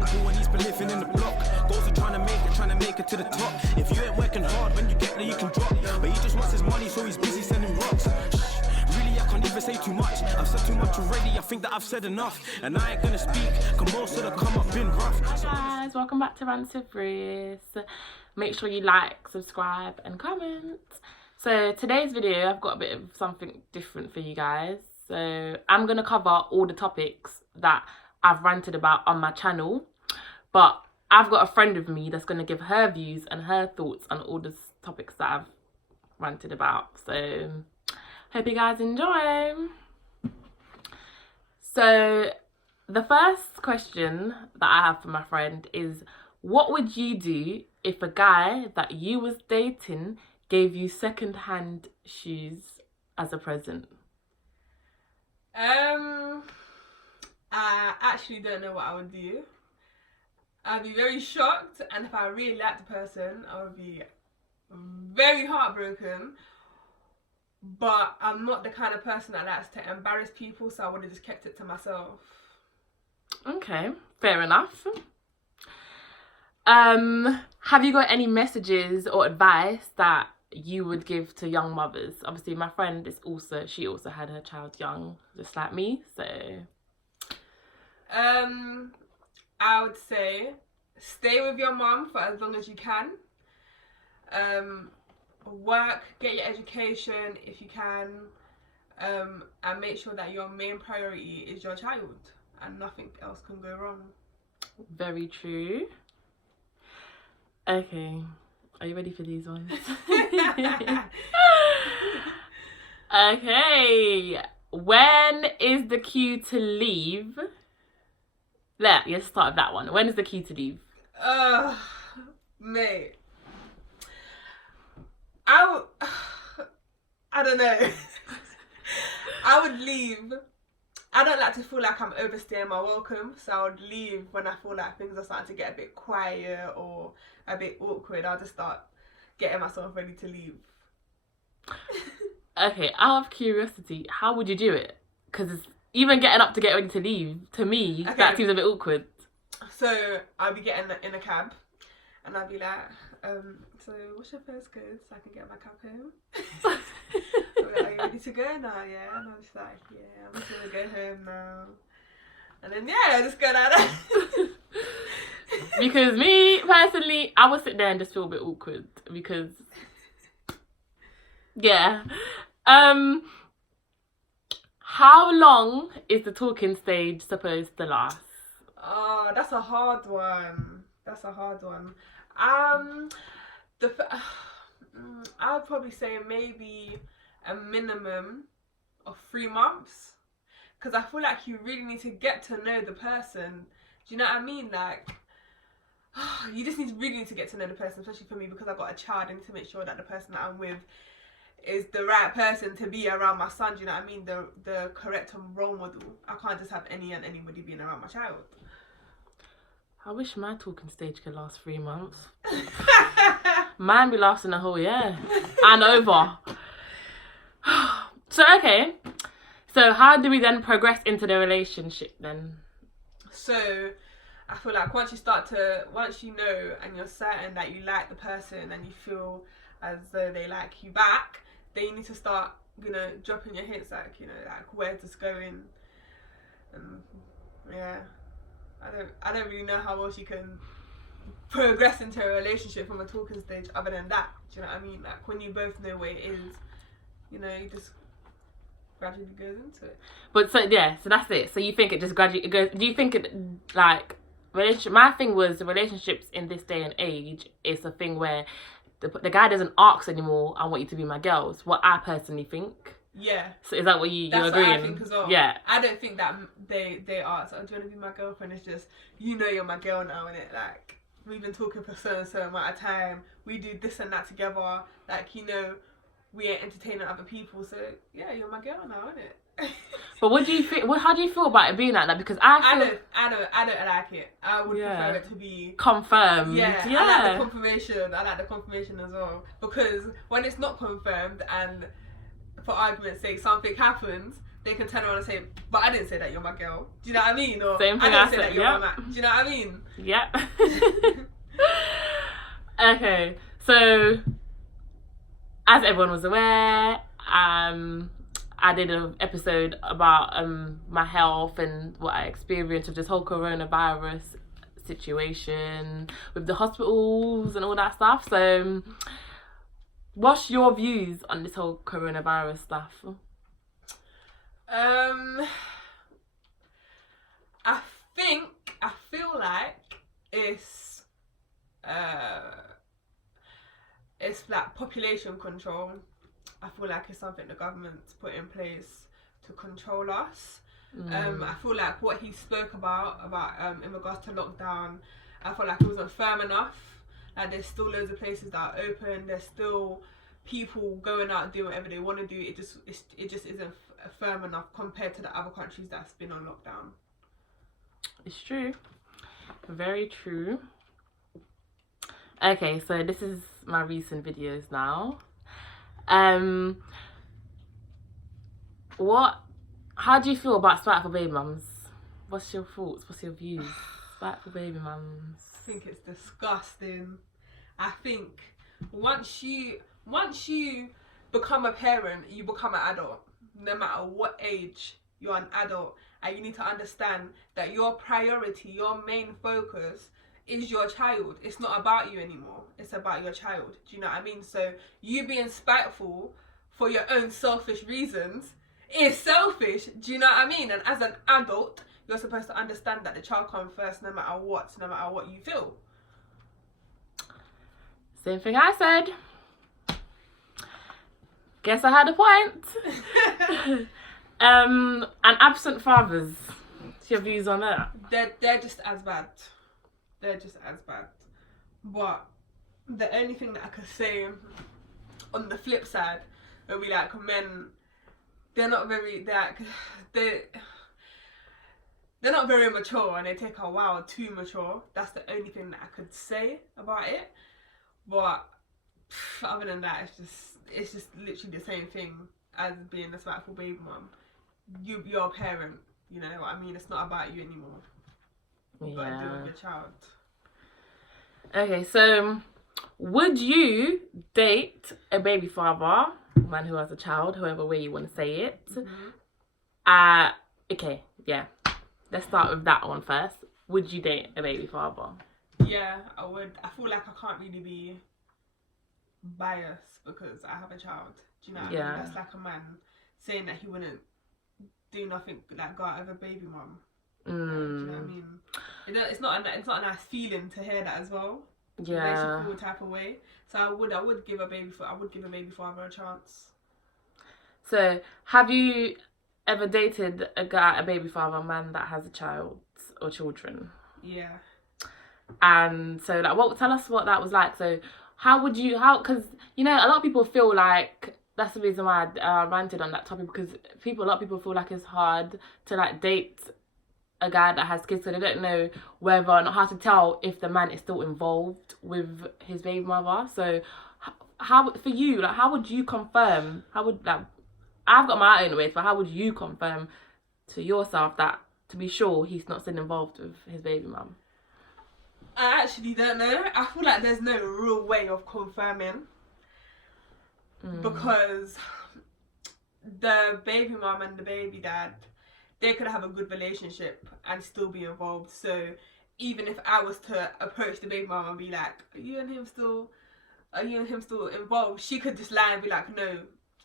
uncle and he's been living in the block. Goals are trying to make it to the top. If you ain't working hard, when you get there you can drop. But he just wants his money, so he's busy sending rocks. Really, I can't even say too much. I've said too much already, I think that I've said enough. And I ain't gonna speak, cause most of the come up been rough. Hi guys, welcome back to Rants with Reese. Make sure you like, subscribe and comment. So today's video, I've got a bit of something different for you guys. So I'm gonna cover all the topics that I've ranted about on my channel. But I've got a friend with me that's gonna give her views and her thoughts on all the topics that I've ranted about. So hope you guys enjoy. So the first question that I have for my friend is, what would you do if a guy that you was dating gave you second-hand shoes as a present? I actually don't know what I would do. I'd be very shocked, and if I really liked the person, I would be very heartbroken. But I'm not the kind of person that likes to embarrass people, so I would have just kept it to myself. Okay, fair enough. Have you got any messages or advice that you would give to young mothers? Obviously, my friend she also had her child young, just like me, so. I would say stay with your mum for as long as you can. Work, get your education if you can, and make sure that your main priority is your child and nothing else can go wrong. Very true. Okay, are you ready for these ones? Okay, when is the cue to leave? Let's start with that one. When is the cue to leave? Mate, I don't know. I would leave. I don't like to feel like I'm overstaying my welcome, so I would leave when I feel like things are starting to get a bit quiet or a bit awkward. I'll just start getting myself ready to leave. Okay, out of curiosity, how would you do it? Because even getting up to get ready to leave, to me, that seems a bit awkward. So I'll be getting in a cab and I'll be like, so what's your postcode so I can get my cab home? Like, are you ready to go now? Yeah. And I'm just like, yeah, I'm just gonna go home now. And then I just go like that. Because me personally, I would sit there and just feel a bit awkward because how long is the talking stage supposed to last? Oh, that's a hard one. I would probably say maybe a minimum of 3 months, because I feel like you really need to get to know the person. Do you know what I mean? Like, you just really need to get to know the person, especially for me, because I've got a child. I need to make sure that the person that I'm with is the right person to be around my son. Do you know what I mean? The correct role model. I can't just have anybody being around my child. I wish my talking stage could last 3 months. Mine be lasting a whole year and over. So how do we then progress into the relationship then? So I feel like once you know and you're certain that you like the person and you feel as though they like you back, then you need to start, dropping your hints, like where's this going? I don't really know how else you can progress into a relationship from a talking stage other than that. Do you know what I mean? Like, when you both know where it is, you just gradually goes into it. But so that's it. So you think it just gradually goes? Do you think it like relationship? My thing was relationships in this day and age is a thing where the guy doesn't ask anymore, I want you to be my girl. It's what I personally think. Yeah. So is that what you're agreeing? That's what I think as well. Yeah. I don't think that they ask, do you want to be my girlfriend? It's just, you're my girl now, innit? Like, we've been talking for so and so amount of time. We do this and that together. Like, we ain't entertaining other people. So, yeah, you're my girl now, innit? But what do you think? How do you feel about it being like that? Because I don't like it. I would prefer it to be confirmed. Yeah, I like the confirmation. I like the confirmation as well, because when it's not confirmed and, for argument's sake, something happens, they can turn around and say, but I didn't say that you're my girl. Do you know what I mean? Or Same thing I didn't I say said, that you're yeah. my man. Do you know what I mean? Yep. Okay, so as everyone was aware, I did an episode about my health and what I experienced with this whole coronavirus situation with the hospitals and all that stuff. So what's your views on this whole coronavirus stuff? I feel like it's like population control. I feel like it's something the government's put in place to control us. I feel like what he spoke about in regards to lockdown, I feel like it wasn't firm enough. Like there's still loads of places that are open. There's still people going out doing whatever they want to do. It just isn't firm enough compared to the other countries that's been on lockdown. It's true. Very true. Okay, so this is my recent videos now. How do you feel about spiteful baby mums? What's your thoughts? What's your views? Spiteful baby mums. I think it's disgusting. I think once you become a parent, you become an adult. No matter what age, you're an adult, and you need to understand that your priority, your main focus is your child. It's not about you anymore. It's about your child. Do you know what I mean? So you being spiteful for your own selfish reasons is selfish. Do you know what I mean? And as an adult, you're supposed to understand that the child comes first no matter what you feel. Same thing I said. Guess I had a point. And absent fathers. What's your views on that? They're just as bad. They're just as bad. But the only thing that I could say on the flip side would be like men, they're not very mature, and they take a while to mature. That's the only thing that I could say about it. But other than that, it's just literally the same thing as being a spiteful baby mum. You're a parent, you know what I mean? It's not about you anymore. You've got to deal with your child. Okay, so would you date a baby father, man who has a child, however way you want to say it? Mm-hmm. Okay, yeah. Let's start with that one first. Would you date a baby father? Yeah, I would. I feel like I can't really be biased because I have a child. Do you know what I mean? That's like a man saying that he wouldn't do nothing like go out with a baby mum. Do you know what I mean? It's not a nice feeling to hear that as well. Yeah. It makes you feel a type of way. So I would give a baby father a chance. So have you ever dated a baby father, a man that has a child or children? Yeah. And so like, tell us what that was like. So because you know a lot of people feel like, that's the reason why I ranted on that topic, because a lot of people feel like it's hard to like date a guy that has kids, so they don't know whether or not how to tell if the man is still involved with his baby mother. So how for you, like, how would you confirm? I've got my own ways, but how would you confirm to yourself that to be sure he's not still involved with his baby mum? I actually don't know. I feel like there's no real way of confirming. Because the baby mum and the baby dad, they could have a good relationship and still be involved. So even if I was to approach the baby mum and be like, are you and him still involved? She could just lie and be like, no,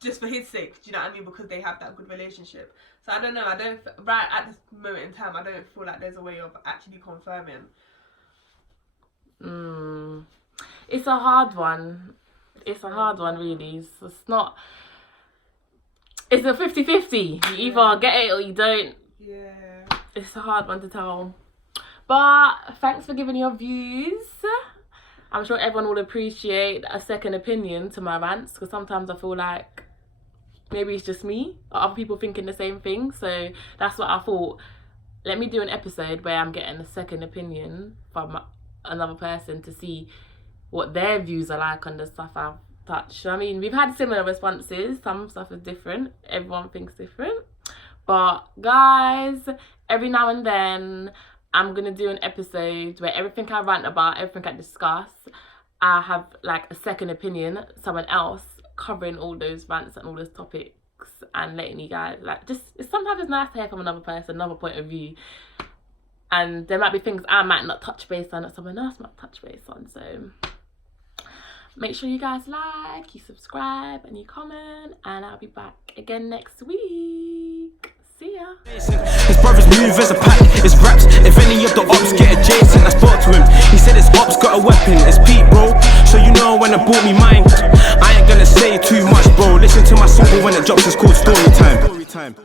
just for his sake. Do you know what I mean? Because they have that good relationship. So I don't know. Right at this moment in time, I don't feel like there's a way of actually confirming. It's a hard one. It's a hard one, really. It's not... It's a 50-50. You either get it or you don't. Yeah. It's a hard one to tell. But thanks for giving your views. I'm sure everyone will appreciate a second opinion to my rants, because sometimes I feel like maybe it's just me or other people thinking the same thing. So that's what I thought. Let me do an episode where I'm getting a second opinion from another person to see what their views are like on the stuff I've touched. I mean, we've had similar responses. Some stuff is different. Everyone thinks different. But guys, every now and then I'm gonna do an episode where everything I rant about, everything I discuss, I have like a second opinion, someone else covering all those rants and all those topics and letting you guys like sometimes it's nice to hear from another person, another point of view. And there might be things I might not touch base on that someone else might touch base on. So make sure you guys like, you subscribe and you comment, and I'll be back again next week. See ya. His brothers move as a pack, it's raps. If any of the ops get adjacent, I spoke to him. He said his ops got a weapon, it's Pete, bro. So you know when I bought me mine, I ain't gonna say too much, bro. Listen to my single when it drops, it's called Story Time.